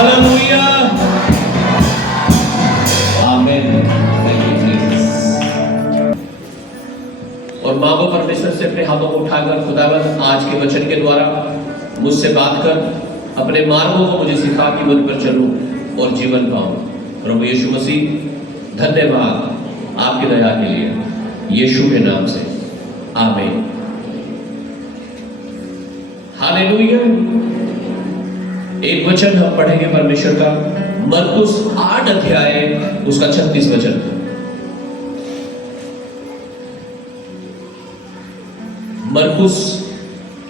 Hallelujah, आमीन। Thank you Jesus. और मांगो परमेश्वर से अपने हाथों को उठाकर, खुदावंद आज के वचन के द्वारा मुझसे बात कर, अपने मार्गों को मुझे सिखा कि मैं उन पर चलूं और जीवन पाऊं। प्रभु यीशु मसीह धन्यवाद आपकी दया के लिए, यीशु के नाम से, आमीन। हालेलुया। एक वचन हम पढ़ेंगे परमेश्वर का, मरकुस 8 अध्याय उसका 36 वचन। मरकुस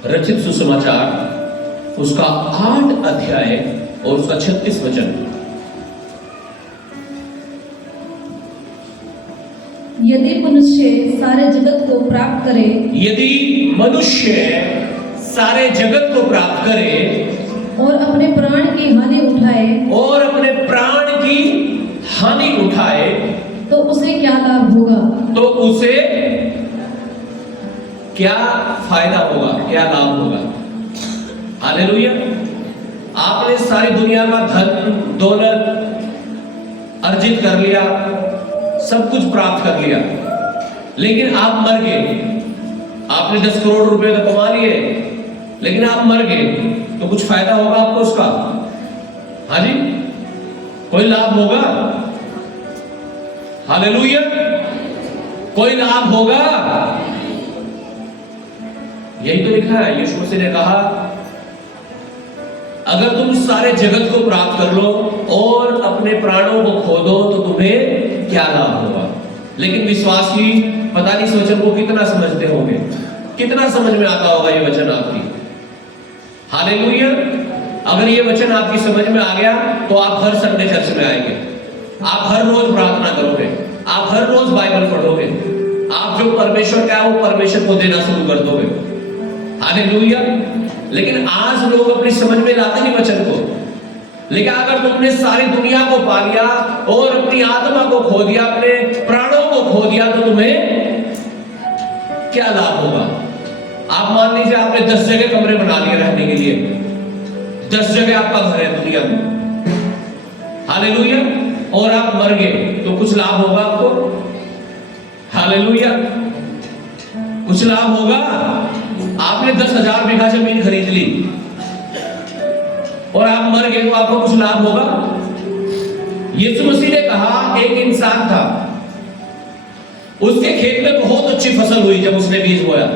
रचित सुसमाचार उसका 8 अध्याय और उसका 36 वचन। यदि मनुष्य सारे जगत को प्राप्त करे, यदि मनुष्य सारे जगत को प्राप्त करे और अपने प्राण की हानि उठाए, और अपने प्राण की हानि उठाए, तो उसे क्या लाभ होगा? तो उसे क्या फायदा होगा, क्या लाभ होगा? हालेलुया। आपने सारी दुनिया का धन दौलत अर्जित कर लिया, सब कुछ प्राप्त कर लिया, लेकिन आप मर गए। आपने 10 करोड़ रुपए तो कमा लिए, लेकिन आप मर गए, तो कुछ फायदा होगा आपको उसका? हाँ जी, कोई लाभ होगा? हालेलुया, कोई लाभ होगा? यही तो लिखा है। यीशु मसीह ने कहा, अगर तुम सारे जगत को प्राप्त कर लो और अपने प्राणों को खो दो, तो तुम्हें क्या लाभ होगा? लेकिन विश्वासी पता नहीं इस वचन को कितना समझते होंगे, कितना समझ में आता होगा ये वचन आपकी। हालेलुया। अगर ये वचन आपकी समझ में आ गया, तो आप हर संडे चर्च में आएंगे, आप हर रोज प्रार्थना करोगे, आप हर रोज बाइबल पढ़ोगे, आप जो परमेश्वर का है वो परमेश्वर को देना शुरू कर दोगे। हालेलुया। लेकिन आज लोग अपनी समझ में लाते नहीं वचन को। लेकिन अगर तुमने सारी दुनिया को पा लिया और अपनी आत्मा को खो दिया, अपने प्राणों को खो दिया, तो तुम्हें क्या लाभ होगा? आप मान लीजिए आपने 10 जगह कमरे बना लिए रहने के लिए, 10 जगह आपका घर है दुनिया में। हालेलुया। और आप मर गए, तो कुछ लाभ होगा आपको? हालेलुया, कुछ लाभ होगा? आपने 10,000 बीघा जमीन खरीद ली और आप मर गए, तो आपको कुछ लाभ होगा? यीशु मसीह ने कहा, एक इंसान था, उसके खेत में बहुत अच्छी फसल हुई जब उसने बीज बोया,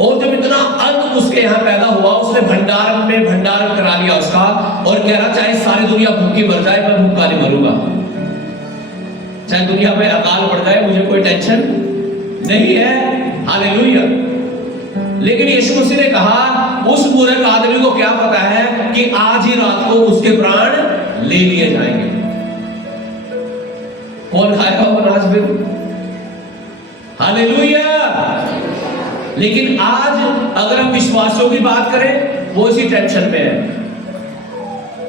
और जब इतना अन्न उसके यहाँ पैदा हुआ, उसने भंडारण करा लिया उसका, और कह रहा, चाहे सारी दुनिया भूखी मर जाए, मैं भूखा नहीं मरूंगा। चाहे दुनिया में अकाल पड़ जाए, मुझे कोई टेंशन नहीं है। हालेलुया। लेकिन यीशु मसीह ने कहा, उस मूर्ख आदमी को क्या पता है कि आज ही रात को उसके प्राण ले लिए जाएंगे। कौन खाएगा वो अनाज फिर? हालेलुया। लेकिन आज अगर हम विश्वासियों की बात करें, वो इसी टेंशन में है,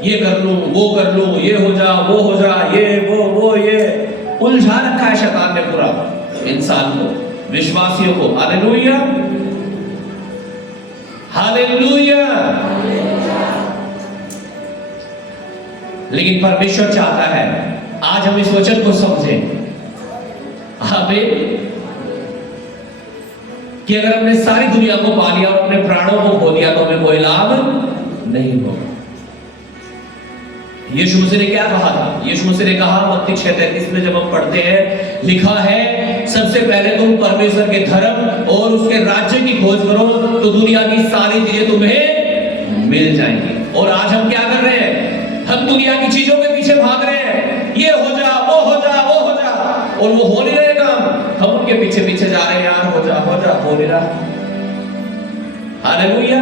ये कर लूं, वो कर लूं, ये हो जा, वो हो जा, ये वो ये उलझा रखा है शैतान ने पूरा इंसान को, विश्वासियों को। Hallelujah, hallelujah. लेकिन परमेश्वर चाहता है आज हम इस वचन को समझें, आमीन, कि अगर हमने सारी दुनिया को पा लिया और अपने प्राणों को खो दिया, तो हमें कोई लाभ नहीं होगा। यीशु मसीह ने क्या कहा था? यीशु मसीह ने कहा मत्ती 6:33 में, जब हम पढ़ते हैं, लिखा है, सबसे पहले तुम परमेश्वर के धर्म और उसके राज्य की खोज करो, तो दुनिया की सारी चीजें तुम्हें मिल जाएंगी। और आज हम क्या कर रहे हैं? हम दुनिया की चीजों के पीछे भाग रहे हैं, ये हो जा, वो हो जा, वो हो जा, और वो हो नहीं रहे काम, हम उनके पीछे पीछे जा रहे हैं, यार हो जा, हो नहीं रहा। हालेलुया।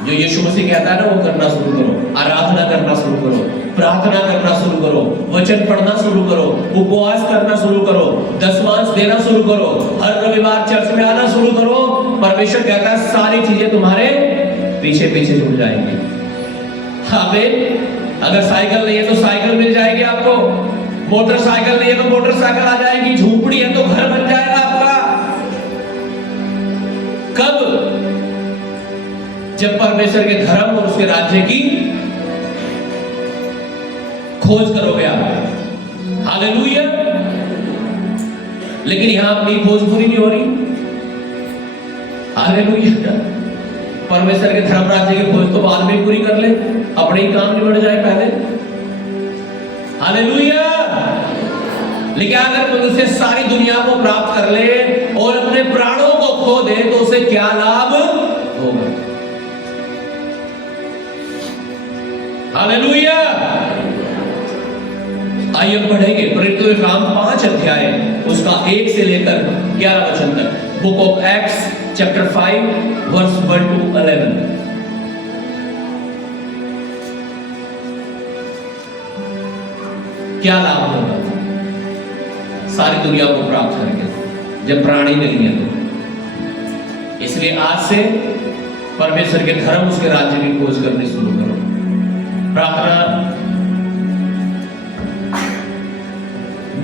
जो यीशु मसीह कहता है ना, वो करना शुरू करो, आराधना करना शुरू करो, प्रार्थना करना शुरू करो, वचन पढ़ना शुरू करो, उपवास करना शुरू करो, दशमांश देना शुरू करो, हर रविवार चर्च में आना शुरू करो। परमेश्वर कहता है सारी चीजें तुम्हारे पीछे पीछे जुड़ जाएंगी। आमीन। अगर साइकिल नहीं है तो साइकिल मिल जाएगी आपको, मोटरसाइकिल नहीं है तो मोटरसाइकिल आ जाएगी, झोपड़ी है तो घर बन जाएगा आपका। कब? जब परमेश्वर के धर्म और उसके राज्य की खोज करोगे आप। हालेलुया। लेकिन यहां अपनी खोज पूरी नहीं हो रही। हालेलुया। परमेश्वर के धर्म राज्य की खोज तो बाद में पूरी कर ले, अपने ही काम निबट जाए पहले। हालेलुया। लेकिन अगर मनुष्य सारी दुनिया को प्राप्त कर ले और अपने प्राणों को खो दे तो उसे क्या लाभ होगा? हालेलुया। आइए पढ़ेंगे प्रेरितों के काम 5 अध्याय उसका 1 से लेकर 11 वचन तक। Book of Acts chapter 5 verse 1 to 11। क्या लाभ होगा सारी दुनिया को प्राप्त करके जब प्राण ही नहीं है तो? इसलिए आज से परमेश्वर के धर्म उसके राज्य की खोज करनी शुरू करो। प्रार्थना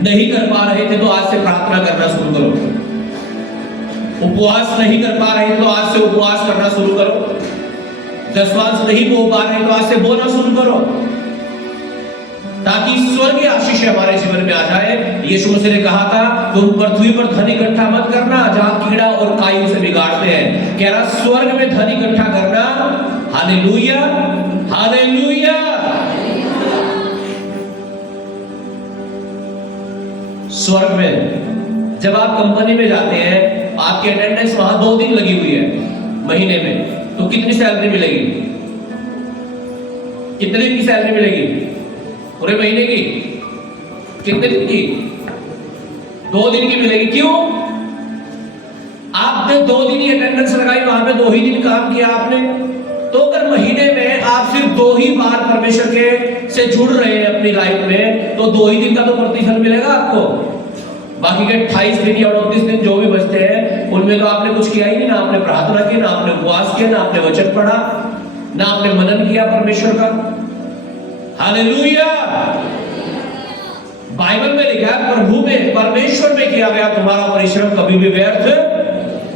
नहीं कर पा रहे थे तो आज से प्रार्थना करना शुरू करो। उपवास नहीं कर पा रहे तो आज से उपवास करना शुरू करो। दशवांश नहीं बो पा रहे तो आज से बोना शुरू करो, ताकि स्वर्गीय आशीष हमारे जीवन में आ जाए। यीशु मसीह ने कहा था तुम पृथ्वी पर धन इकट्ठा मत करना जहां कीड़ा और काई उसे बिगाड़ते हैं। कह रहा स्वर्ग में धन इकट्ठा करना। Hallelujah, hallelujah. स्वर्ग में जब आप कंपनी में जाते हैं, आपकी अटेंडेंस वहां 2 दिन लगी हुई है महीने में, तो कितनी सैलरी मिलेगी? कितने दिन की सैलरी मिलेगी? पूरे महीने की? कितने दिन की? 2 दिन की मिलेगी। क्यों? आपने 2 दिन की अटेंडेंस लगाई, वहां पे 2 ही दिन काम किया आपने। तो अगर महीने में आप सिर्फ 2 ही बार परमेश्वर के से जुड़ रहे हैं अपनी लाइफ में, तो 2 ही दिन का तो प्रतिफल मिलेगा आपको। बाकी के 28 दिन या 29 दिन जो भी बचते हैं उनमें तो आपने कुछ किया ही नहीं। ना आपने प्रार्थना की, ना आपने उपवास किया, ना आपने वचन पढ़ा, ना आपने मनन किया परमेश्वर का। हालेलुया। बाइबल में लिखा है प्रभु में, परमेश्वर में किया गया तुम्हारा परिश्रम कभी भी व्यर्थ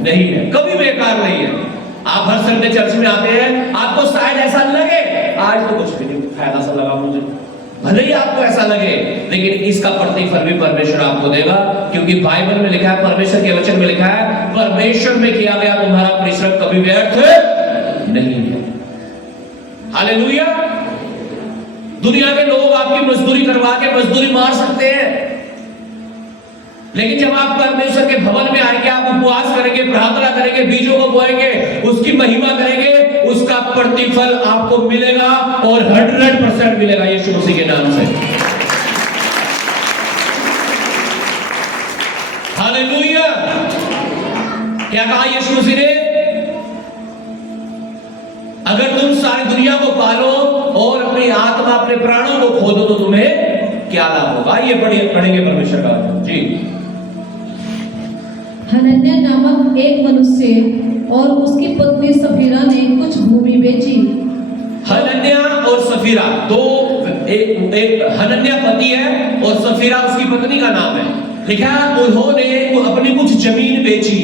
नहीं है, कभी बेकार नहीं है। आप हर संडे चर्च में आते हैं, आपको शायद ऐसा लगे आज तो कुछ भी नहीं फायदा सा लगा मुझे, भले ही आपको ऐसा लगे, लेकिन इसका प्रतिफल भी परमेश्वर आपको देगा। क्योंकि बाइबल में लिखा है, परमेश्वर के वचन में लिखा है, परमेश्वर में किया गया तुम्हारा परिश्रम कभी व्यर्थ नहीं है। हालेलुया। दुनिया के लोग आपकी मजदूरी करवा के मजदूरी मार सकते हैं, लेकिन जब आप परमेश्वर के भवन में आएंगे, आप उपवास करेंगे, प्रार्थना करेंगे, बीजों को बोएंगे, उसकी महिमा करेंगे, उसका प्रतिफल आपको मिलेगा और 100% मिलेगा यीशु मसीह के नाम से। हालेलुया। क्या कहा यीशु मसीह ने? अगर तुम सारी दुनिया को पालो और अपनी आत्मा, अपने प्राणों को खो दो तो तुम्हें क्या लाभ होगा? ये पढ़ेंगे परमेश्वर का जी। हनन्याह नामक एक मनुष्य और उसकी पत्नी सफीरा ने कुछ भूमि बेची। हनन्याह और सफीरा एक हनन्याह पति है और सफीरा उसकी पत्नी का नाम है। लिखा उन्होंने अपनी कुछ जमीन बेची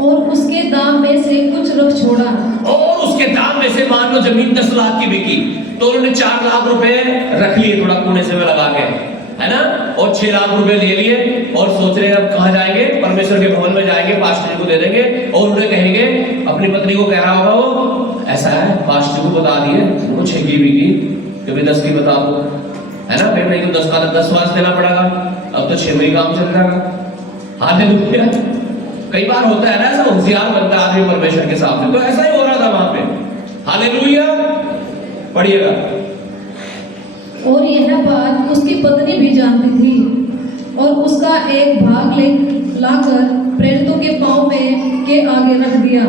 और उसके दाम में से कुछ रख छोड़ा। और उसके दाम में से मान लो जमीन 10 लाख की बिकी, तो उन्होंने 4 लाख रुपए रख लिए, थोड़ा कोने से में लगा के, है ना, और 6 लाख रुपए ले लिए और सोच रहे हैं अब कहां जाएंगे? परमेश्वर के भवन में जाएंगे, पास्टर जी को दे देंगे और उन्हें कहेंगे, अपनी पत्नी को कह रहा होगा वो, ऐसा है पास्टर जी को बता दिए वो 6 की बिकी, कभी 10 की बता दो, है ना, फिर नहीं तो 10 का 10 वास देना पड़ेगा, अब तो 6 में ही काम चल जाएगा। हालेलुया। कई बार होता है ना ऐसा, होशियार बनता है आदमी परमेश्वर के सामने, तो ऐसा ही हो रहा था वहां पे। हालेलुया। पढ़िएगा। और यह बात उसकी पत्नी भी जानती थी और उसका एक भाग लाकर प्रेरितों के पांव में के आगे रख दिया।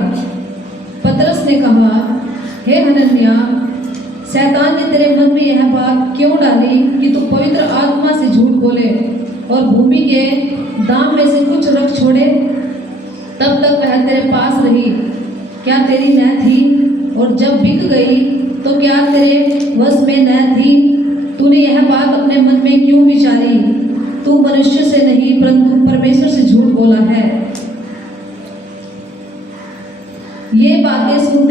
पतरस ने कहा, हे हनन्याह, शैतान ने तेरे मन में यह बात क्यों डाली कि तू पवित्र आत्मा से झूठ बोले और भूमि के दाम में से कुछ रख छोड़े? तब तक वह तेरे पास रही, क्या तेरी न थी? और जब बिक गई तो क्या तेरे वश में न थी? तूने यह बात अपने मन में क्यों विचारी? तू मनुष्य से नहीं परंतु परमेश्वर से झूठ बोला है। ये बातें सुनकर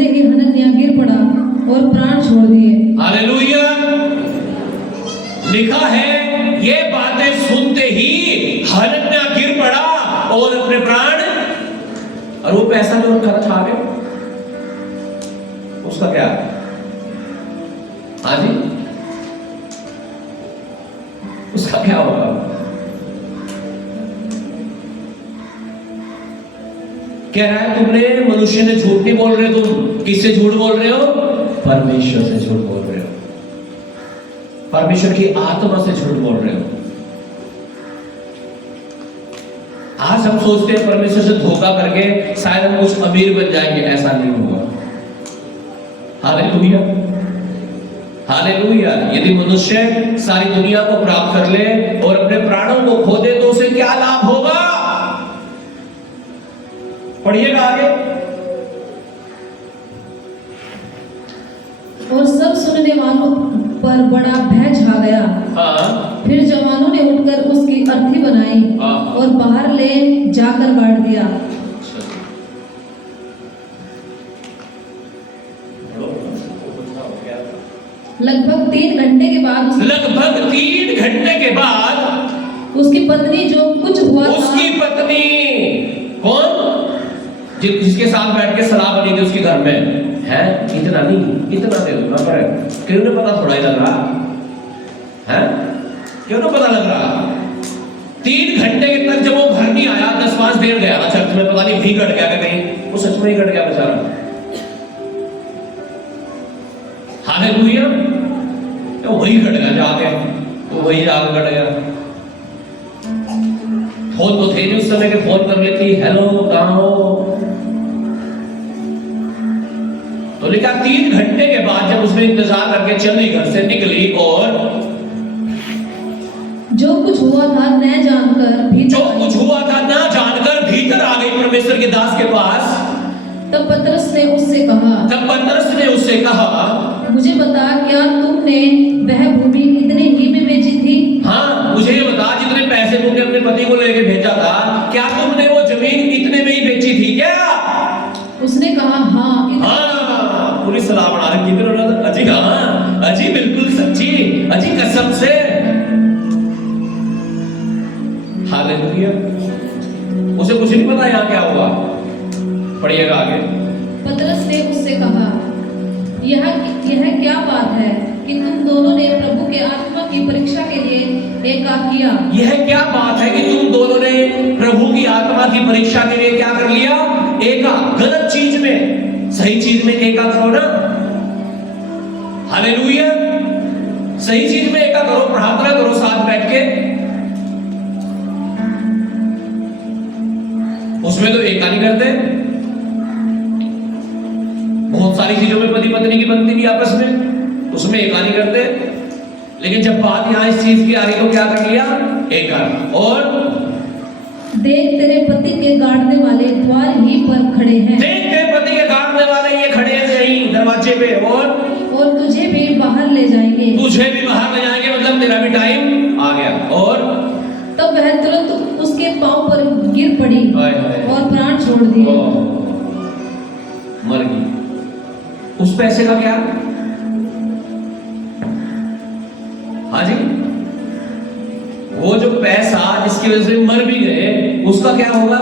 हालेलुया। लिखा है ये बातें सुनते ही हनन्याह गिर पड़ा और अपने प्राण, और वो पैसा जो रखा था छा गया, उसका क्या? हाँ जी, उसका क्या होगा? कह रहा है तुमने, मनुष्य ने झूठ नहीं बोल रहे, तुम किससे झूठ बोल रहे हो? परमेश्वर से झूठ बोल रहे हो, परमेश्वर की आत्मा से झूठ बोल रहे हो। आज हम सोचते हैं परमेश्वर से धोखा करके शायद हम कुछ अमीर बन जाएंगे, ऐसा नहीं होगा। Hallelujah, hallelujah. यदि मनुष्य सारी दुनिया को प्राप्त कर ले और अपने प्राणों को खो दे तो उसे क्या लाभ होगा? पढ़िएगा आगे। और सब सुनने वालों पर बड़ा भय छा गया। हाँ। फिर जवानों ने उठकर उसकी अर्थी बनाई और बाहर ले जाकर गाड़ दिया। लगभग 3 घंटे के बाद उसकी पत्नी जो कुछ हुआ था, उसकी पत्नी कौन? जिसके साथ बैठ के सलाह बनी थी उसके घर में, है इतना नहीं, इतना दे दो ना, पर क्यों ना पता थोड़ा ही लग रहा है, क्यों ना पता लग रहा? 3 घंटे तक जब वो घर नहीं आया, 10-5 देर गया ना चर्च में, पता नहीं भी घट गया कि नहीं, वो सच में ही घट गया बेचारा। हालेलुया। तो वही घट गया जाके, तो वही जाके घट गया। फोन तो थे नहीं उस समय के, फोन कर लेती, हेलो कहाँ हो? तो लिखा 3 घंटे के बाद जब उसने इंतजार करके चली, घर से निकली और जो कुछ हुआ था न जानकर भीतर आ गई परमेश्वर के दास के पास। तब पतरस ने उससे कहा, मुझे बता, क्या तुमने वह भूमि इतने ही में बेची थी? हाँ, मुझे ये बता, जितने पैसे तुमने अपने पति को लेके भेजा था, क्या तुमने वो जमीन इतने में ही बेची थी क्या? उसने कहा हाँ। पूरी सलाह बना रखी थी उन्होंने। अजी हाँ, अजी बिल्कुल सच्ची, अजी कसम से। हालेलुया। उसे कुछ नहीं पता यहाँ क्या हुआ। पढ़िएगा आगे। पतरस ने उससे कहा, यह क्या बात है कि तुम दोनों ने प्रभु के आत्मा की परीक्षा के लिए एकाक किया? यह क्या बात है कि तुम दोनों ने प्रभु की आत्मा की परीक्षा के लिए क्या कर लिया? एकाक। गलत चीज में सही चीज में एकाक करो ना। हालेलुया। सही चीज में एकाक करो, प्रार्थना करो साथ बैठ के। उसमें तो एका नहीं करते। बहुत सारी चीजों में पति पत्नी की बनती नहीं आपस में, उसमें एका नहीं करते। लेकिन जब बात यहां इस चीज की आ रही तो क्या कर लिया? एका। और देख तेरे पति के गाड़ने वाले द्वार ही पर खड़े हैं। देख तेरे पति के गाड़ने वाले ये खड़े हैं यहीं दरवाजे पे, और तुझे भी बाहर ले जाएंगे। मतलब तेरा भी टाइम आ गया। और तब वह तुरंत उसके पांव पर गिर पड़ी और प्राण छोड़ दिए। मर गई। उस पैसे का क्या? हाँ जी, वो जो पैसा जिसकी वजह से मर भी गए, उसका क्या होगा?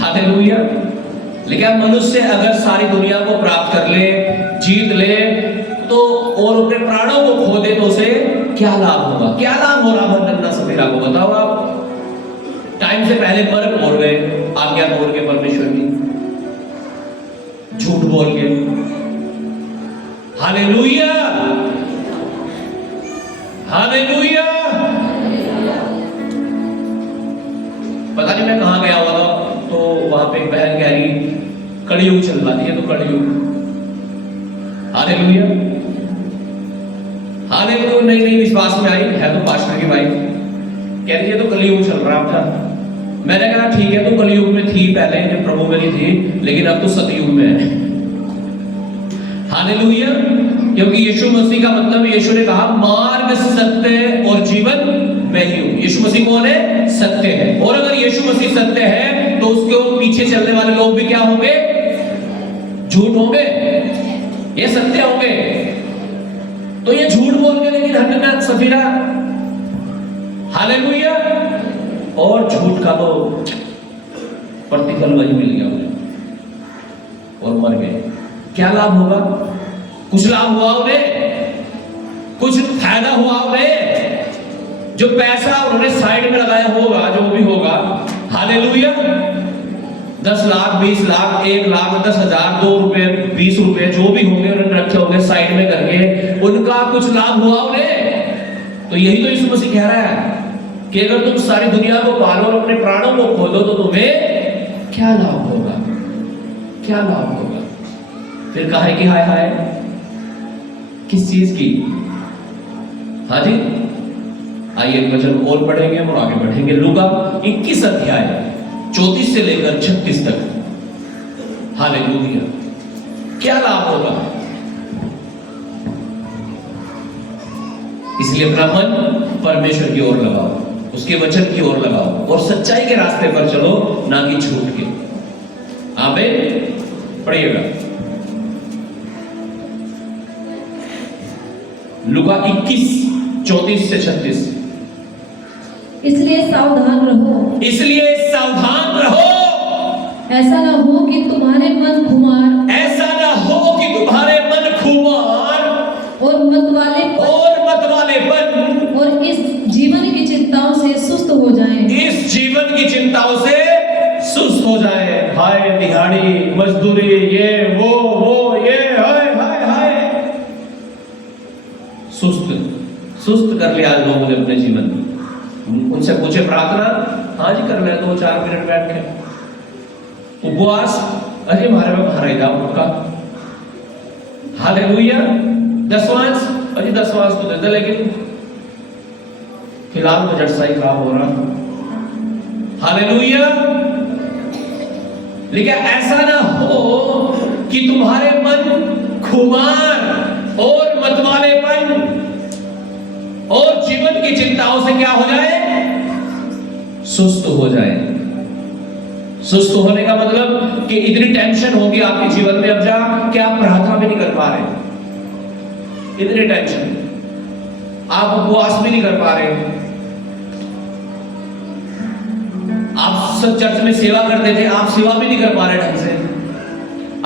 हालेलुया। लेकिन मनुष्य अगर सारी दुनिया को प्राप्त कर ले, जीत ले, तो और अपने प्राणों को खो दे तो उसे क्या लाभ होगा? क्या लाभ हो रहा है समीरा को? बताओ आप। टाइम से पहले मर बोल गए, आज्ञा तोड़ के परमेश्वर की, झूठ बोल के। Hallelujah, hallelujah. पता नहीं मैं कहां गया हुआ था, तो वहां पे एक बहन कह रही कलयुग चल रहा है, तो कलयुग। Hallelujah, hallelujah. नहीं विश्वास में आई है तो पास्टर की वाइफ कह रही है तो कलयुग चल रहा था। मैंने कहा ठीक है, तो कलयुग में थी पहले जब प्रभु में थी, लेकिन अब तो सतयुग में है। हालेलुया। क्योंकि यीशु मसीह का मतलब, यीशु ने कहा मार्ग, सत्य और जीवन मैं ही हूं। यीशु मसीह कौन है? सत्य है। और अगर यीशु मसीह सत्य है तो उसके पीछे चलने वाले लोग भी क्या होंगे? झूठ होंगे, ये सत्य होंगे। तो ये झूठ बोल के लेकिन हन्ना सफीरा हालेलुया, और झूठ का तो प्रतिफल वही मिल गया उन्हें और मर गए। क्या लाभ होगा? कुछ लाभ हुआ उन्हें, कुछ फायदा हुआ उन्हें? जो पैसा उन्होंने साइड में लगाया होगा, जो भी होगा, हालेलुया, 10 लाख 20 लाख 1 लाख 10,000 2 रुपए 20 रुपए जो भी होंगे उन्होंने रखे होंगे साइड में करके, उनका कुछ लाभ हुआ उन्हें? तो यही तो यीशु मसीह कह रहा है कि अगर तुम सारी दुनिया को पालो और अपने प्राणों को खो दो तो तुम्हें क्या लाभ होगा? क्या लाभ होगा? फिर कहा है कि हाय हाय किस चीज की? हाँ जी, आइए एक वचन और पढ़ेंगे और आगे बढ़ेंगे। लूका 21 अध्याय 34 से लेकर 36 तक। हालेलुया, क्या लाभ होगा? इसलिए अपना मन परमेश्वर की ओर लगाओ, उसके वचन की ओर लगाओ और सच्चाई के रास्ते पर चलो, ना कि झूठ के। आमीन। पढ़िएगा लूका 21 34 से 36। इसलिए सावधान रहो, इसलिए सावधान रहो, ऐसा ना हो कि तुम्हारे मन खुमार, ऐसा ना हो कि तुम्हारे मन खुमार और मतवालेपन और इस जीवन की चिंताओं से सुस्त हो जाएं। इस जीवन की चिंताओं से सुस्त हो जाए। हाय दिहाड़ी मजदूरी, ये वो ये, हाय हाय हाय, सुस्त कर लिया आज लोगों ने अपने जीवन में। उनसे पूछे प्रार्थना, हाँ जी कर ले 2-4 मिनट बैठ के। उपवास, अरे हमारे में बाहर जाओ उनका। हालेलुया, दसवांश, अरे दसवांश तो देता, लेकिन फिलहाल बजट सही खराब हो रहा। हालेलुया, लेकिन ऐसा ना हो कि तुम्हारे मन खुमार और मतवालेपन और जीवन की चिंताओं से क्या हो जाए? सुस्त हो जाए। सुस्त होने का मतलब कि इतनी टेंशन होगी आपके जीवन में अब जा कि आप प्रार्थना भी नहीं कर पा रहे, इतनी टेंशन, आप उपवास भी नहीं कर पा रहे। आप सब चर्च में सेवा करते थे, आप सेवा भी नहीं कर पा रहे ढंग से।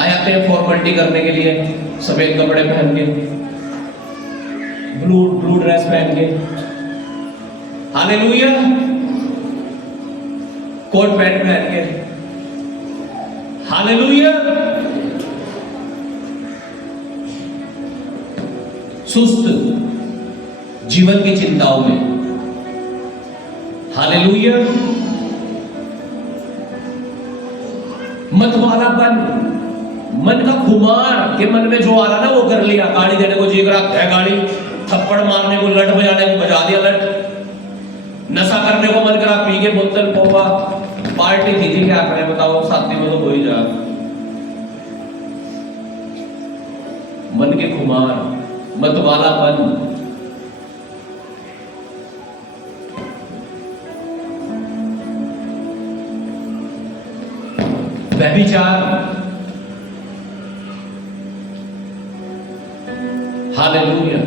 आए आते हैं फॉर्मेलिटी करने के लिए, सफेद कपड़े पहन के, ब्लू ड्रेस पहन के, हालेलुया, कोट पैंट पहन के, हालेलुया, सुस्त जीवन की चिंताओं में, हालेलुया, मतवालापन, मन का खुमार के मन में जो आ रहा ना वो कर लिया। गाड़ी देने को जी करा है, गाड़ी, थप्पड़ मारने को, लट बजाने को बजा दिया लट, नशा करने को मन करा, पी के बोतल पौवा, पार्टी थी क्या करें बताओ, साथी में तो हो ही जा। मन के खुमार, मतवालापन, व्यभिचार, हालेलुया।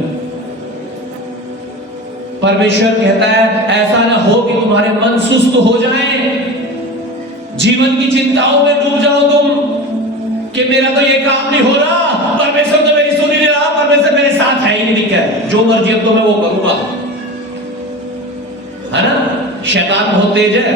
परमेश्वर कहता है ऐसा ना हो कि तुम्हारे मन सुस्त हो जाए, जीवन की चिंताओं में डूब जाओ तुम कि मेरा तो ये काम नहीं हो रहा, परमेश्वर तो मेरी सुन ही नहीं रहा, परमेश्वर मेरे साथ है ही नहीं, क्या जो मर्जी अब तो मैं वो करूंगा, है ना। शैतान बहुत तेज है,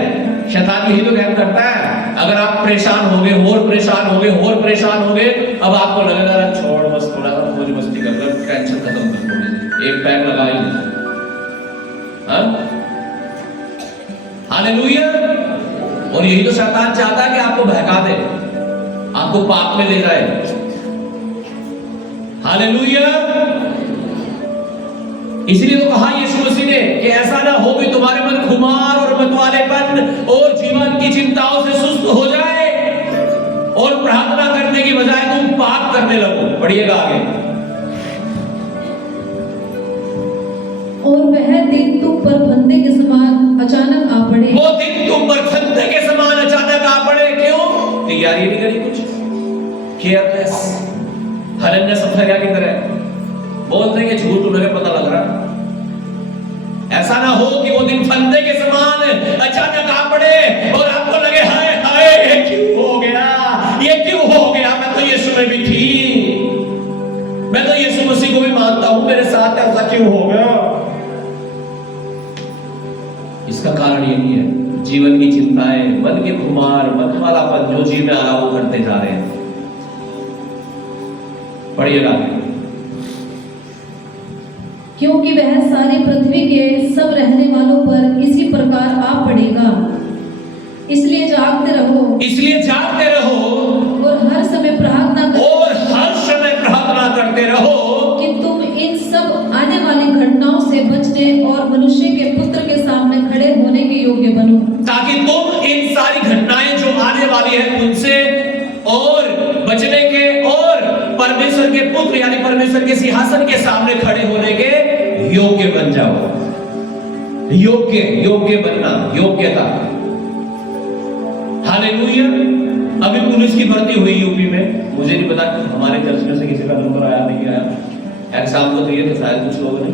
शैतान यही तो काम करता है। अगर आप परेशान होगे और परेशान होगे और परेशान होगे, अब आपको लगेगा छोड़ बस थोड़ा सा मौज मस्ती कर लो, टेंशन खत्म कर थोड़ी सी, एक पैक लगा ही नहीं। हालेलुया। और यही तो शैतान चाहता है कि आपको बहका दे, आपको पाप में ले जाए। हालेलुया। इसलिए तो कहा यीशु मसीह ने कि ऐसा ना हो कि तुम्हारे मन खुमार और मतवालेपन और जीवन की चिंताओं से सुस्त हो जाए और प्रार्थना करने की बजाय तुम पाप करने लगो। पढ़िएगा आगे। और वह दिन तुम पर फंदे के समान अचानक आ पड़े। वो दिन तुम पर फंदे के समान अचानक आ पड़े। क्यों? तैयारी नहीं करी कुछ, केयरलेस, हनन्याह सफरिया की तरह बोलते हैं कि झूठ तुम्हें पता लग रहा। ऐसा ना हो कि वो दिन फंदे के समान अचानक आ पड़े और आपको लगे हाय हाय ये क्यों हो गया, ये क्यों हो गया, मैं तो यीशु में भी थी, मैं तो यीशु मसीह को भी मानता हूं, मेरे साथ ऐसा क्यों हो गया। इसका कारण यही है, जीवन की चिंताएं, मन के खुमार, मतवालापन जो जी में आ रहा वो करते जा रहे हैं। पढ़िएगा आगे। क्योंकि वह सारी पृथ्वी के सब रहने वालों पर इसी प्रकार आ पड़ेगा। इसलिए जागते रहो, इसलिए जागते रहो और हर समय प्रार्थना करो, और हर समय प्रार्थना करते रहो कि तुम इन सब आने वाली घटनाओं से बचने और मनुष्य के पुत्र के सामने खड़े होने के योग्य बनो, ताकि तुम इन सारी घटनाएं जो आने वाली है उनसे और बचने के और परमेश्वर के पुत्र यानी परमेश्वर के सिंहासन के सामने खड़े होने के योग्य बन जाओ। योग्य बनना, योग्यता। हालेलुया। अभी पुलिस की भर्ती हुई यूपी में, मुझे नहीं पता हमारे चर्च में से किसी का नंबर आया नहीं आया, एग्जाम को दिए तो शायद कुछ लोगों ने।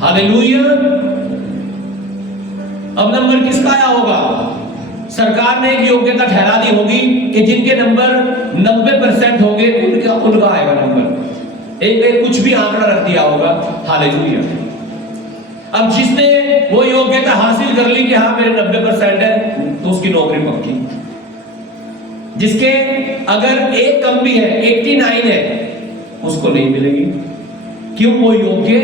हालेलुया। अब नंबर किसका आया होगा? सरकार ने एक योग्यता ठहरा दी होगी कि जिनके नंबर 90% होंगे उनका आएगा नंबर। एक कुछ भी आंकड़ा रख दिया होगा। हालेलुया। अब जिसने वो योग्यता हासिल कर ली कि हाँ मेरे 90% है, तो उसकी नौकरी पक्की। जिसके अगर एक कम भी है, 89 है, उसको नहीं मिलेगी। क्यों? वो योग्य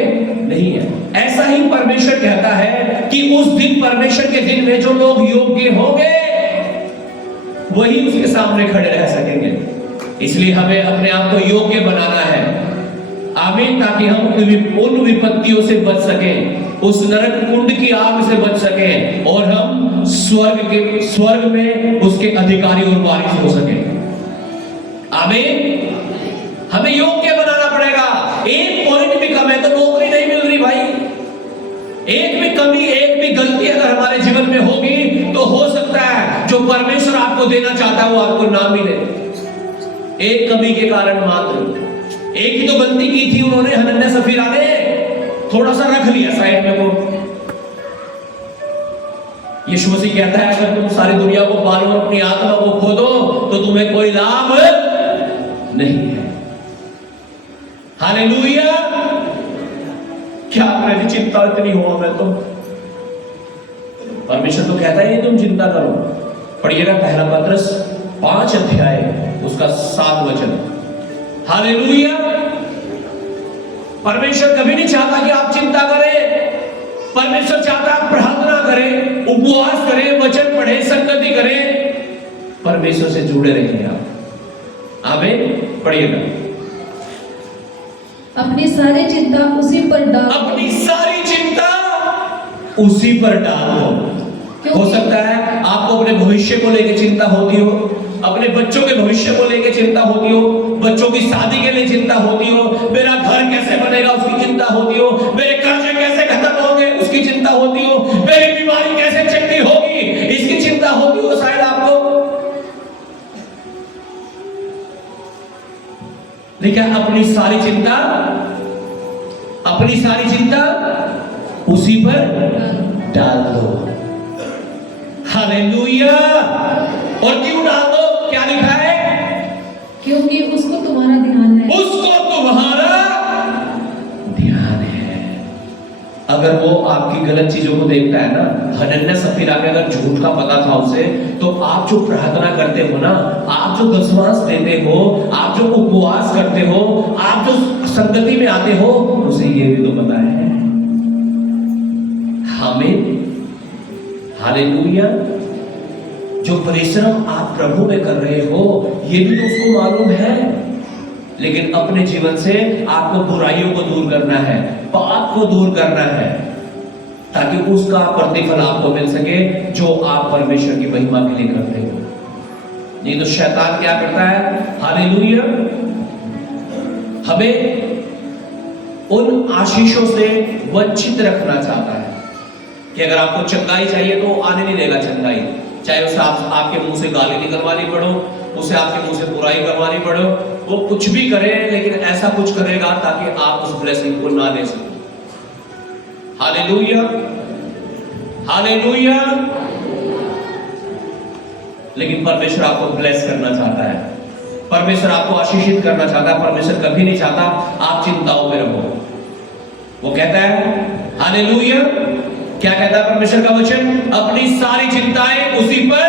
नहीं है। ऐसा ही परमेश्वर कहता है कि उस दिन, परमेश्वर के दिन में जो लोग योग्य होंगे वही उसके सामने खड़े रह सकेंगे। इसलिए हमें अपने आप को योग्य बनाना है। आमीन। ताकि हम उन विपत्तियों से बच सकें, उस नरक कुंड की आग से बच सकें और हम स्वर्ग में उसके अधिकारी और वारिस हो सकें। आमीन। हमें योग्य बनाना पड़ेगा। एक पॉइंट भी कम है तो नौकरी नहीं मिल रही भाई। एक भी कमी, एक भी गलती अगर हमारे जीवन में होगी तो हो सकता है जो परमेश्वर आपको देना चाहता है वो आपको ना मिले। एक कमी के कारण मात्र। एक ही तो गलती की थी उन्होंने, हनन्याह सफीरा ने थोड़ा सा रख लिया साइड में वो। यीशु मसीह कहता है अगर तुम सारी दुनिया को पालो और अपनी आत्मा को खो दो तो तुम्हें कोई लाभ नहीं है। हालेलुया। क्या मेरी चिंता इतनी हो मैं तो। परमेश्वर तो कहता है तुम चिंता करो। पढ़िएगा पहला पत्रस 5 अध्याय उसका 7 वचन। हालेलुया। परमेश्वर कभी नहीं चाहता कि आप चिंता करें। परमेश्वर चाहता है आप प्रार्थना करें, उपवास करें, वचन पढ़ें, संगति करें, परमेश्वर से जुड़े रहिए आप। आमीन। पढ़िएगा। अपनी सारी चिंता उसी पर डाल, अपनी सारी चिंता उसी पर डालो। हो सकता है आपको अपने भविष्य को लेकर चिंता होती हो, अपने बच्चों के भविष्य को लेकर चिंता होती हो, बच्चों की शादी के लिए चिंता होती हो, मेरा घर कैसे बनेगा उसकी चिंता होती हो, मेरे कर्जे कैसे खत्म होंगे उसकी चिंता होती हो, मेरी बीमारी कैसे चंगी होगी इसकी चिंता होती हो शायद आपको। लेकिन अपनी सारी चिंता उसी पर डाल दो। हालेलुया। और क्यों डाल दो? क्या लिखा है? क्योंकि उसको तुम्हारा ध्यान है। उसको तुम्हारा ध्यान है। अगर वो आपकी गलत चीजों को देखता है ना, हनन्याह सफीरा के अगर झूठ का पता था उसे, तो आप जो प्रार्थना करते हो ना, आप जो दशमांश देते हो, आप जो उपवास करते हो, आप जो संगति में आते हो, उसे ये भी तो पता है। हमें हालेलुया। जो परिश्रम आप प्रभु में कर रहे हो ये भी तो उसको मालूम है। लेकिन अपने जीवन से आपको बुराइयों को दूर करना है, पाप को दूर करना है, ताकि उसका प्रतिफल आपको मिल सके जो आप परमेश्वर की महिमा के लिए करते हो। नहीं तो शैतान क्या करता है? हालेलुया। हमें उन आशीषों से वंचित रखना चाहता है कि अगर आपको चंगाई चाहिए तो आने नहीं देगा चंगाई। चाहे उसे आपके मुंह से गाली निकलवानी पड़ो, उसे आपके मुंह से बुराई करवानी पड़े, वो कुछ भी करे लेकिन ऐसा कुछ करेगा ताकि आप उस ब्लेसिंग को ना ले सको। Hallelujah, hallelujah. लेकिन परमेश्वर आपको ब्लेस करना चाहता है, परमेश्वर आपको आशीषित करना चाहता है। परमेश्वर कभी नहीं चाहता आप चिंताओं में रहो। वो कहता है हालेलुया, क्या कहता है परमेश्वर का वचन? अपनी सारी चिंताएं उसी पर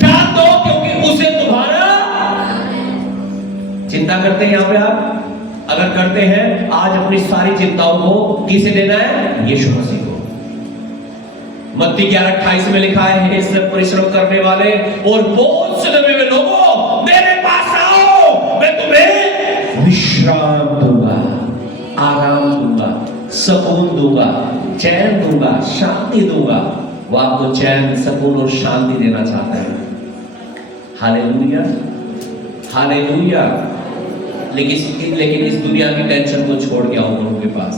डाल दो क्योंकि उसे तुम्हारा। चिंता करते हैं यहां पे आप? अगर करते हैं, आज अपनी सारी चिंताओं को किसे देना है? यीशु मसीह को। मत्ती 11:28 में लिखा है, हे सब परिश्रम करने वाले और बोझ से दबे हुए लोगों, मेरे पास आओ, मैं तुम्हें विश्राम दूंगा, आराम दूंगा, सुकून दूंगा, चैन दूंगा, शांति दूंगा। वो आपको चैन, सुकून और शांति देना चाहता है। Hallelujah, hallelujah. लेकिन इस दुनिया की टेंशन को छोड़ के आओ प्रभु के पास,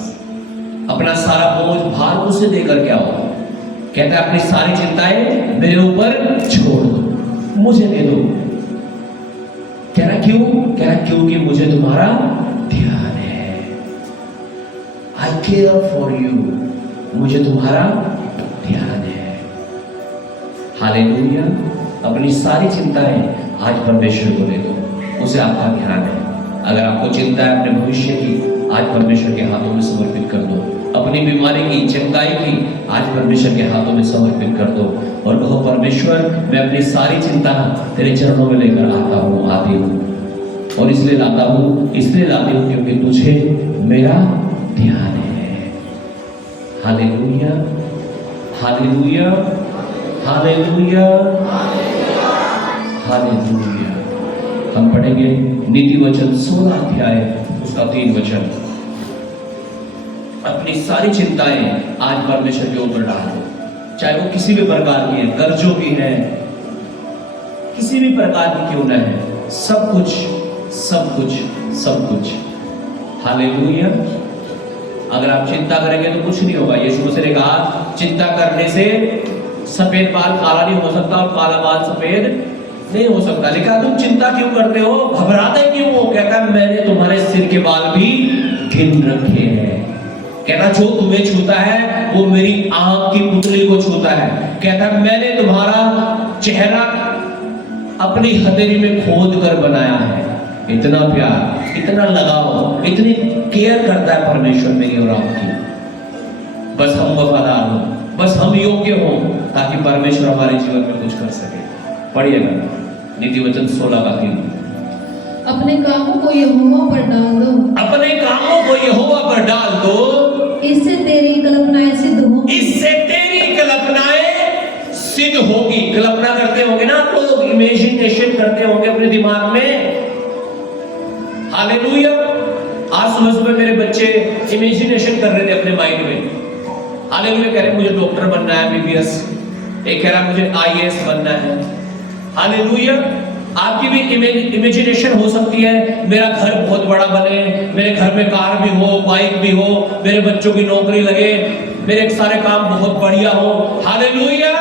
अपना सारा बोझ भार उसे देकर के आओ। कहता है अपनी सारी चिंताएं मेरे ऊपर छोड़ दो, मुझे दे दो। कह रहा क्यों? कह रहा क्योंकि मुझे तुम्हारा ध्यान है। आई केयर फॉर यू, मुझे तुम्हारा ध्यान है। हालेलुया। अपनी सारी चिंताएं आज परमेश्वर को दे दो, उसे आपका ध्यान है। अगर आपको चिंता है अपने भविष्य की, आज परमेश्वर के हाथों में समर्पित कर दो। अपनी बीमारी की, चिंताएं की, आज परमेश्वर के हाथों में समर्पित कर दो और कहो परमेश्वर, मैं अपनी सारी चिंता तेरे चरणों में लेकर आता हूँ, आती हूँ। और इसलिए लाता हूँ क्योंकि तुझे मेरा ध्यान है। Hallelujah, hallelujah, hallelujah, hallelujah. हम पढ़ेंगे नीति वचन 16 अध्याय उसका 3 वचन। अपनी सारी चिंताएं आज परमेश्वर के ऊपर डाल दो, चाहे वो किसी भी प्रकार की है, कर्जों की है, किसी भी प्रकार की क्यों न है, सब कुछ, सब कुछ, सब कुछ। हालेलुया। अगर आप चिंता करेंगे तो कुछ नहीं होगा। यीशु मसीह ने कहा चिंता करने से सफेद बाल काला नहीं हो सकता और काला बाल सफेद नहीं हो सकता। लेकिन तुम चिंता क्यों करते हो, घबराते क्यों हो? कहता है मैंने तुम्हारे सिर के बाल भी गिन रखे हैं। कहता जो तुम्हें छूता है वो मेरी आंख की पुतली को छूता है। कहता मैंने तुम्हारा चेहरा अपनी हथेली में खोद कर बनाया है। इतना प्यार, इतना लगाव, इतनी केयर करता है परमेश्वर मेरी और आपकी। बस हम वफादार हो, बस हम योग्य हो ताकि परमेश्वर हमारे जीवन में कुछ कर सके। पढ़िएगा नीति वचन 16 का 3। अपने कामों को यहोवा पर डाल दो, अपने कामों को यहोवा पर डाल दो, इससे तेरी कल्पनाएं सिद्ध होंगी, इससे तेरी कल्पनाएं सिद्ध होगी। कल्पना करते होंगे ना आप लोग, इमेजिनेशन करते होंगे अपने दिमाग में। हालेलुया। आज सुबह मेरे बच्चे इमेजिनेशन कर रहे थे अपने माइंड में। हालेलुया। कह रहे मुझे डॉक्टर बनना है, MBBS। एक कह रहा मुझे IAS बनना है। हालेलुया। आपकी भी इमेजिनेशन हो सकती है, मेरा घर बहुत बड़ा बने, मेरे घर में कार भी हो, बाइक भी हो, मेरे बच्चों की नौकरी लगे, मेरे सारे काम बहुत बढ़िया हो। हालेलुया।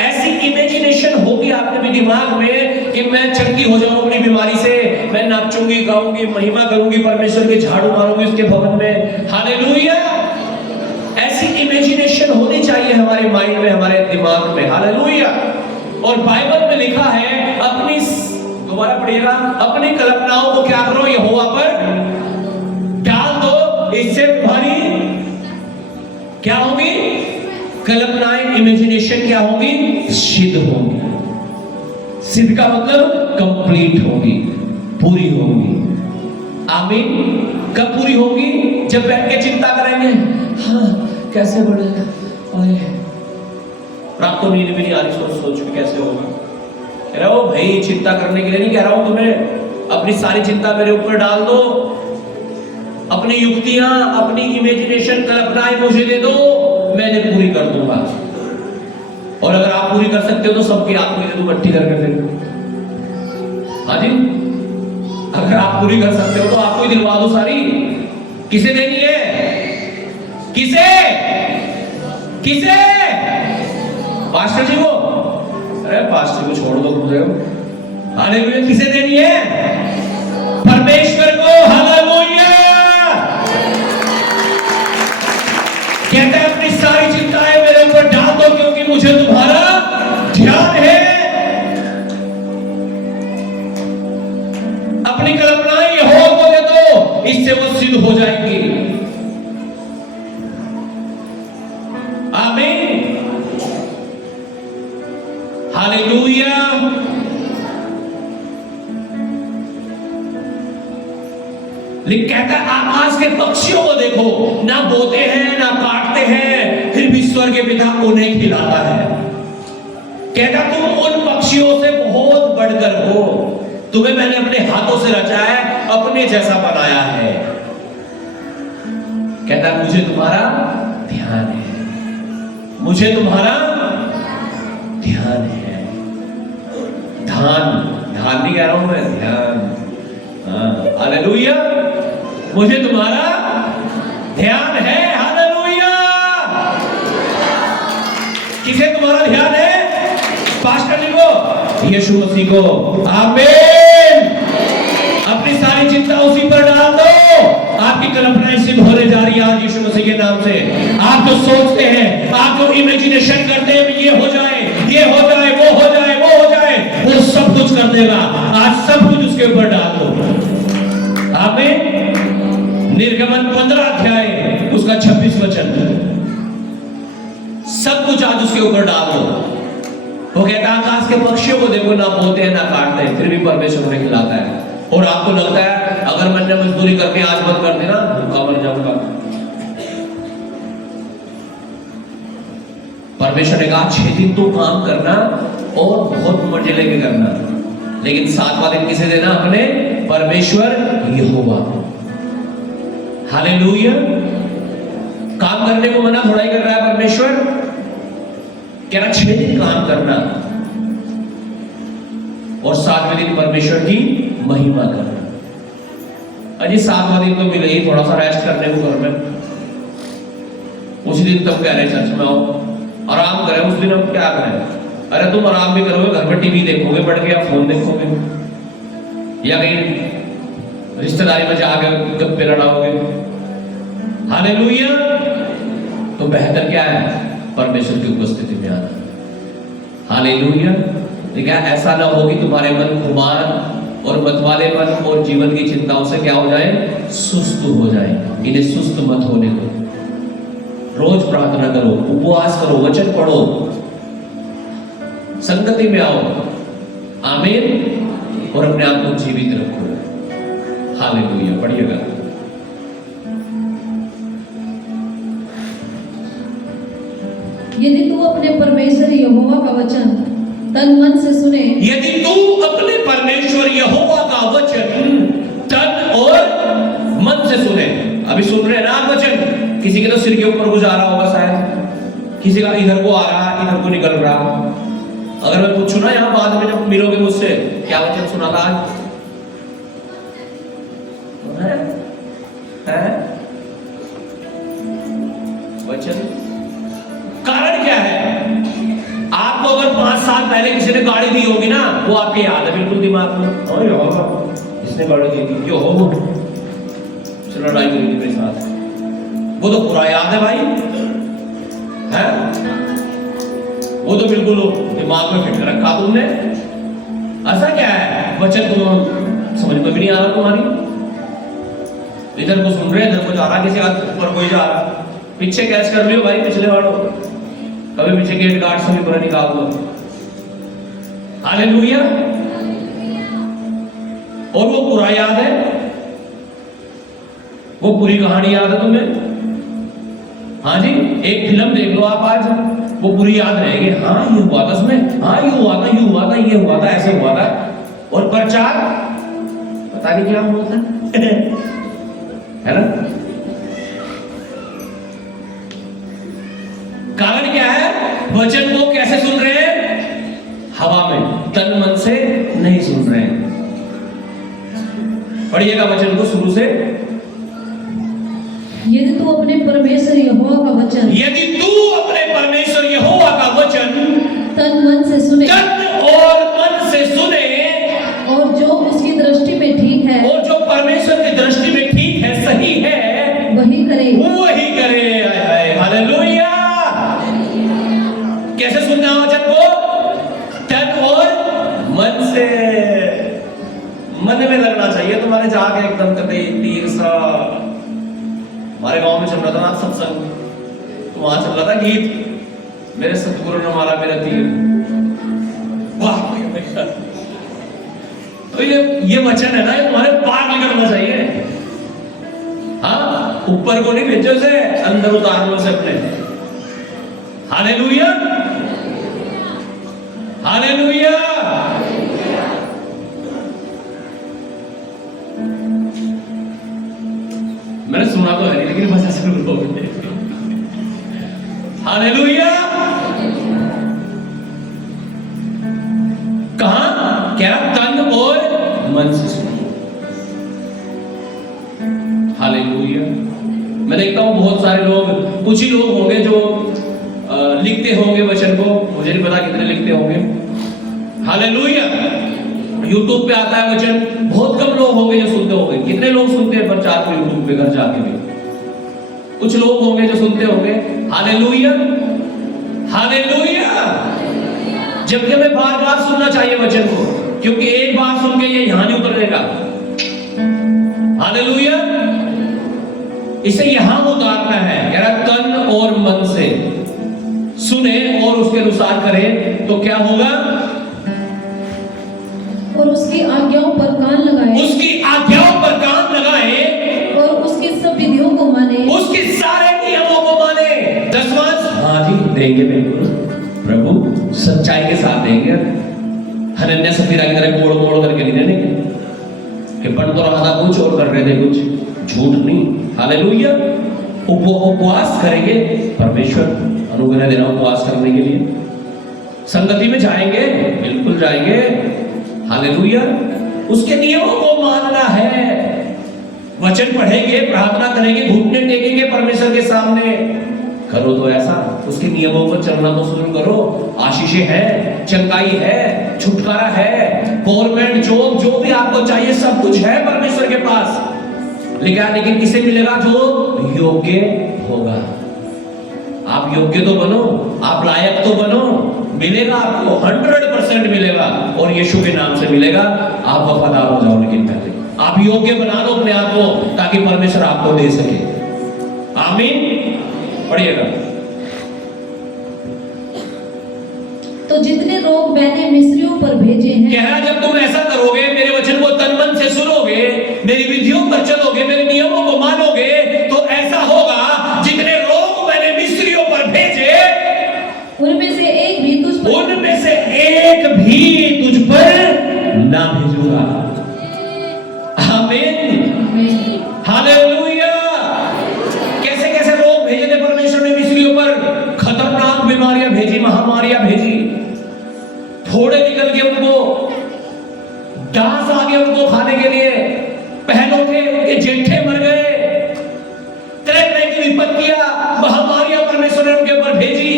ऐसी इमेजिनेशन होगी आपके भी दिमाग में कि मैं चंगी हो जाऊं अपनी बीमारी से, मैं नाचूंगी, गाऊंगी, महिमा करूंगी परमेश्वर के, झाड़ू मारूंगी उसके भवन में। हालेलुया। ऐसी इमेजिनेशन होनी चाहिए हमारे माइंड में, हमारे दिमाग में। हालेलुया। और बाइबल में लिखा है अपनी, दोबारा पढ़िएगा, अपनी कल्पनाओं को क्या करो, यहोवा पर डाल दो, इससे तुम्हारी क्या होगी? कल्पनाएं, इमेजिनेशन क्या होगी? सिद्ध होगी। सिद्ध का मतलब कंप्लीट होगी, पूरी होगी। आमीन। कब पूरी होगी? जब बैठ के चिंता करेंगे, हाँ कैसे बढ़ेगा, रात को नींद भी नहीं आ रही, सोच के कैसे होगा। कह रहा हो भाई चिंता करने के लिए नहीं कह रहा हूं तुम्हें, अपनी सारी चिंता मेरे ऊपर डाल दो, अपनी युक्तियां, अपनी इमेजिनेशन, कल्पनाएं मुझे दे दो, मैंने पूरी कर दूंगा। और अगर आप पूरी कर सकते हो तो सबकी आपको दे दो इकट्ठी करके फिर। हाँ जी, अगर आप पूरी कर सकते हो तो आपको ही दिलवा दो सारी। किसे देनी है? किसे? किसे? पास्टर जी को? अरे पास्टर को छोड़ दो, हालेलुया किसे देनी है? परमेश्वर को। हालेलुया। कहता है अपनी सारी चिंताएं मेरे ऊपर डाल दो क्योंकि मुझे तुम्हारा ध्यान है। अपनी कल्पनाएं यहोवा को दे दो, इससे वो सिद्ध हो जाएंगी। आमीन। हालेलुया। लेकिन कहता है आकाश के पक्षियों को देखो, ना बोते हैं ना काटते हैं, फिर भी स्वर्ग के पिता उन्हें खिलाता है। कहता तुम उन पक्षियों से बहुत बढ़कर हो, तुम्हें मैंने अपने हाथों से रचा है, अपने जैसा बनाया है। कहता मुझे तुम्हारा ध्यान है, मुझे तुम्हारा ध्यान है। ध्यान ध्यान नहीं कह रहा हूं मैं, ध्यान। हालेलुया। मुझे तुम्हारा ध्यान है। हालेलुया। किसे तुम्हारा ध्यान है? पास्टर जी को, यीशु मसीह को। आमीन। अपनी सारी चिंता उसी पर डाल दो, आपकी कल्पनाएं सिद्ध होने जा रही है आज यीशु मसीह के नाम से। आप जो सोचते हैं, आप जो इमेजिनेशन करते हैं, ये हो जाए, ये हो जाए, वो हो जाए, वो हो जाए, वो सब कुछ कर देगा। आज सब कुछ उसके ऊपर डाल दो। आमीन। निर्गमन 15 अध्याय उसका 26 वचन, सब कुछ आज उसके ऊपर डाल दो। वो कहता है आकाश के पक्षियों को देखो, ना बोते हैं ना काटते हैं, फिर भी परमेश्वर उन्हें खिलाता है। और आपको लगता है अगर मैंने मजदूरी करके आज बंद कर देना, भूखा मर जाऊंगा। परमेश्वर ने कहा 6 दिन तो काम करना और बहुत मजे लेके करना, लेकिन 7वां दिन किसे देना? अपने परमेश्वर यहोवा को। हालेलुया। काम करने को मना थोड़ा ही कर रहा है परमेश्वर, कह रहा 6 दिन काम करना और 7वें दिन परमेश्वर की महिमा करना। अजी 7वां दिन तो मिले ही थोड़ा सा रेस्ट करने को घर में, उसी दिन तुम कह रहे चर्च में आओ, आराम करें। उस दिन हम क्या करें? अरे तुम आराम भी करोगे, घर में टीवी देखोगे बढ़ के, या फोन देखोगे, या कहीं रिश्तेदारी में जाके गप्पे लड़ाओगे। हालेलुया। तो बेहतर क्या है? परमेश्वर की उपस्थिति में आना। हालेलुया। लेकिन ऐसा ना हो कि तुम्हारे मन खुमार और मतवालेपन और जीवन की चिंताओं से क्या हो जाए? सुस्त हो जाए। इन्हें सुस्त मत होने दो। रोज प्रार्थना करो, उपवास करो, वचन पढ़ो, संगति में आओ। आमीन। और अपने आप को जीवित रखो। हालेलुया। पढ़िएगा। यदि तू अपने परमेश्वर यहोवा का वचन तन मन से सुने, यदि तू अपने परमेश्वर यहोवा का वचन तन और मन से सुने। अभी सुन रहे हैं ना वचन? किसी के तो सिर के ऊपर गुजारा होगा शायद, किसी का इधर को आ रहा, इधर को निकल रहा। अगर मैं पूछूं ना यहाँ बाद में जब मिलोगे मुझसे, क्या वचन सुना था आज? है? वचन। कारण क्या है? आपको अगर 5 साल पहले किसी ने गाड़ी दी होगी ना, वो आपके याद है बिल्कुल दिमाग में। इसने गाड़ी दी थी, क्यों हो? लड़ाई करी थी मेरे साथ, वो तो पूरा याद है भाई, है? वो तो बिल्कुल दिमाग में फिट रखा तुमने। ऐसा क्या है? वचन तुम समझ में भी नहीं आ रहा तुम्हारी। इधर को सुन रहे, इधर को जा रहा, किसी का ऊपर कोई जा रहा, पीछे कैच कर लियो भाई पिछले वालों। कभी पीछे गेट गार्ड से भी पूरा निकाल दो। हालेलुया। और वो पूरा याद है, वो पूरी कहानी याद है तुम्हें? हाँ जी। एक फिल्म देख लो आप आज, वो पूरी याद रहेगी। हाँ ये हुआ था उसमें, हाँ ये हुआ था, ये हुआ था, ये हुआ था, ऐसे हुआ था। और प्रचार पता नहीं क्या हुआ था है ना? कारण क्या है? वचन को कैसे सुन रहे हैं? हवा में, तन मन से नहीं सुन रहे हैं। पढ़िएगा वचन को शुरू से। यदि तू अपने परमेश्वर यहोवा का वचन, यदि तू अपने परमेश्वर यहोवा का वचन तन मन से सुने, तन और मन से सुने, मन में लगना चाहिए तुम्हारे, जाके एकदम कभी तीर सा। हमारे गांव में चल रहा था ना सत्संग, तो वहां चल रहा था गीत, मेरे सतगुरु ने मारा मेरा तीर। वाह, तो ये वचन है ना, ये तुम्हारे पार निकलना चाहिए। हाँ, ऊपर को नहीं भेजो से, अंदर उतार लो से अपने। Hallelujah, hallelujah. मैंने सुना तो है नहीं, लेकिन बस ऐसे हो गए। हालेलुया। कहां क्या? तन और मन से सुनो। हालेलुया। मैं देखता हूं बहुत सारे लोग, कुछ ही लोग होंगे जो लिखते होंगे वचन को, मुझे नहीं पता कितने लिखते होंगे। हालेलुया। यूट्यूब पे आता है वचन, बहुत कम लोग होंगे जो सुनते होंगे। कितने लोग सुनते हैं प्रचार को यूट्यूब पे घर जाके भी? कुछ लोग होंगे जो सुनते होंगे। Hallelujah, hallelujah. जबकि हमें बार बार सुनना चाहिए वचन को, क्योंकि एक बार सुन के ये यहां नहीं उतरेगा। हालेलुया। इसे यहां उतारना है। कह रहा तन और मन से सुने और उसके अनुसार करें तो क्या होगा? और उसकी आज्ञाओं पर कान लगाए, उसकी आज्ञाओं पर कान लगाए, और उसकी सब विधियों को माने, उसके सारे नियमों को माने। 10वां, हाँ जी देंगे बिल्कुल प्रभु, सच्चाई के साथ देंगे। हनन्या सफीरा की तरह कोड़ कोड़ करके नहीं देने कि बन तो रहा था कुछ और कर रहे थे कुछ, झूठ नहीं। हालेलुया। उपवास करेंगे, परमेश्वर अनुग्रह देना उपवास करने के लिए। संगति में जाएंगे, बिल्कुल जाएंगे। हालेलुया। उसके नियमों को मानना है। वचन पढ़ेंगे, प्रार्थना करेंगे, घुटने टेकेंगे परमेश्वर के सामने। करो तो ऐसा, उसके नियमों पर चलना तो शुरू करो। आशीषें है, चंगाई है, छुटकारा है, गवर्नमेंट जॉब, जो भी आपको चाहिए सब कुछ है परमेश्वर के पास। लेकिन किसे मिलेगा? जो योग्य होगा। आप योग्य तो बनो, आप लायक तो बनो, मिलेगा आपको, 100% मिलेगा, और यीशु के नाम से मिलेगा। आप वफादार हो जाओ, लेकिन पहले आप योग्य बना लो अपने आप को, ताकि परमेश्वर आपको दे सके। आमीन। पढ़िएगा। तो जितने रोग मैंने मिस्रियों पर भेजे हैं, कह रहा जब तुम ऐसा करोगे, मेरे वचन को तन मन से सुनोगे, मेरी विधियों पर चलोगे, मेरे नियमों को मानोगे, तो ऐसा होगा जितने रोग मैंने मिस्रियों पर भेजे, उनमें से एक भी तुझ पर, उनमें से एक भी तुझ पर ना भेजूंगा। आमीन, हालेलुया। कैसे कैसे रोग भेजे थे परमेश्वर ने मिस्रियों पर? खतरनाक बीमारियां भेजी, महामारियां भेजी, थोड़े निकल के उनको, डांस आ गए उनको खाने के लिए, पहलों थे उनके जेठे मर गए, तरह तरह की विपत्तियां, महामारियां परमेश्वर ने उनके ऊपर भेजी।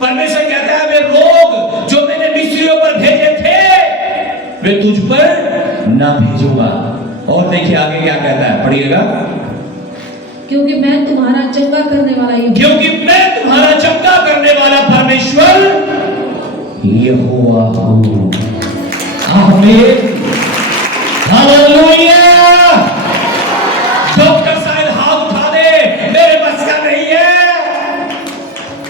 परमेश्वर कहता है वे रोग जो मैंने मिस्रियों पर भेजे थे, वे तुझ पर ना भेजूंगा। और देखिए आगे क्या कहता है, पढ़िएगा। क्योंकि मैं तुम्हारा चंगा करने वाला ही हूं, क्योंकि मैं तुम्हारा चंगा करने वाला परमेश्वर यहोवा हूं। आमीन, हालेलुया। डॉक्टर साहब हाथ उठा दे, मेरे बस का नहीं है,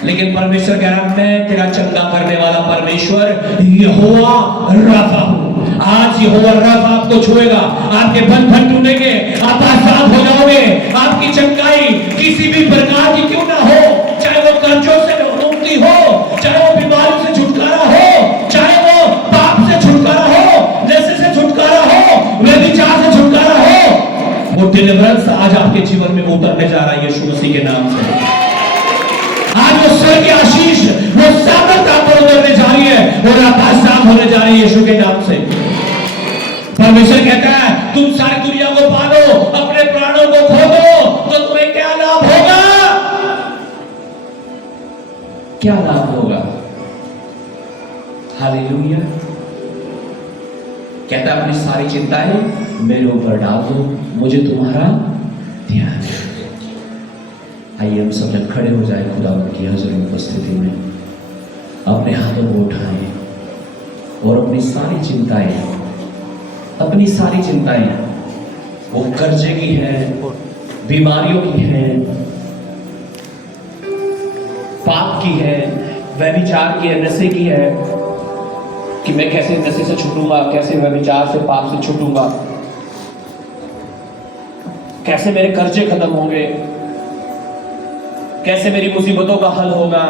लेकिन परमेश्वर कह रहा मैं तेरा चंगा करने वाला परमेश्वर यहोवा राफा हूं। आज यहोवा राफा आपको छुएगा, आपके बंधन टूटेंगे, आप आजाद हो जाओगे। आपकी चंगाई किसी भी प्रकार की क्यों ना हो, चाहे वो कर्जों से मुक्ति हो, चाहे वो बीमारी से छुटकारा हो, चाहे वो पाप से छुटकारा हो, नशे से छुटकारा हो, व्यभिचार से छुटकारा हो, वो डिलीवरेंस आज आपके जीवन में उतरने जा रहा है यीशु मसीह के नाम से। आज वो स्वर्ग की आशीष, वो सामर्थ आप पर उतरने जा रही है, और आप आजाद होने जा रही है यीशु के नाम से। परमेश्वर कहता है तुम सारी दुनिया को पालो, अपने प्राणों को खो दो, तो तुम्हें क्या लाभ होगा? क्या लाभ होगा? हालेलुया। कहता है अपनी सारी चिंताएं मेरे ऊपर डाल दो, मुझे तुम्हारा ध्यान है। आइए हम सब जब खड़े हो जाए खुदा की हज़ूर उपस्थिति में, अपने हाथों को उठाएं और अपनी सारी चिंताएं अपनी सारी चिंताएं, वो कर्जे की है, बीमारियों की है, पाप की है, व्यभिचार की है, नशे की है, कि मैं कैसे नशे से छूटूंगा, कैसे व्यभिचार से, पाप से छूटूंगा, कैसे मेरे कर्जे खत्म होंगे, कैसे मेरी मुसीबतों का हल होगा,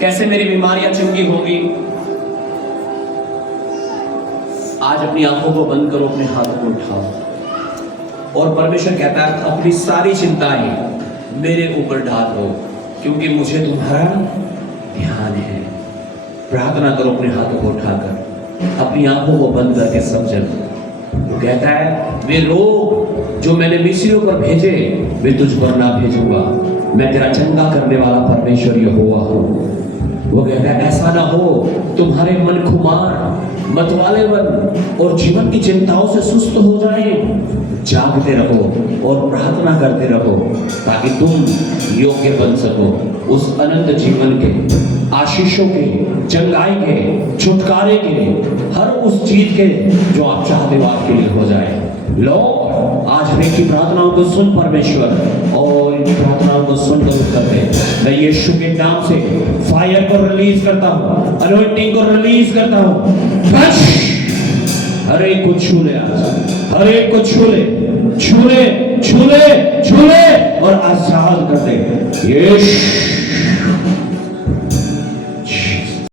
कैसे मेरी बीमारियां चंगी होंगी। आज अपनी आंखों को बंद करो, अपने हाथों को उठाओ और परमेश्वर कहता है अपनी सारी चिंताएं मेरे ऊपर डाल दो, क्योंकि मुझे तुम्हारा ध्यान है। प्रार्थना करो अपने हाथों को उठाकर, अपनी आंखों को बंद करके सब जन। वो कहता है वे रोग जो मैंने मिस्रियों पर भेजे वे तुझ पर ना भेजूंगा, मैं तेरा चंगा करने वाला परमेश्वर यहोवा हूं। वो कहता है ऐसा ना हो तुम्हारे मन खुमार, मतवाले मन और जीवन की चिंताओं से सुस्त हो जाए। जागते रहो और प्रार्थना करते रहो ताकि तुम योग्य बन सको उस अनंत जीवन के, आशीषों के, चंगाई के, छुटकारे के, हर उस चीज के जो आप चाहते हो आपके लिए हो जाए। लो आज हमें की प्रार्थनाओं को सुन परमेश्वर, और इन प्रार्थनाओं को सुनकर उत्तर दे। मैं यीशु के नाम से फायर को रिलीज करता हूँ, अनॉइंटिंग को रिलीज करता हूँ। बस हर एक को छू ले, आज हर एक को छू ले, छू ले, छू ले, छू ले और आजाद कर दे। यीशु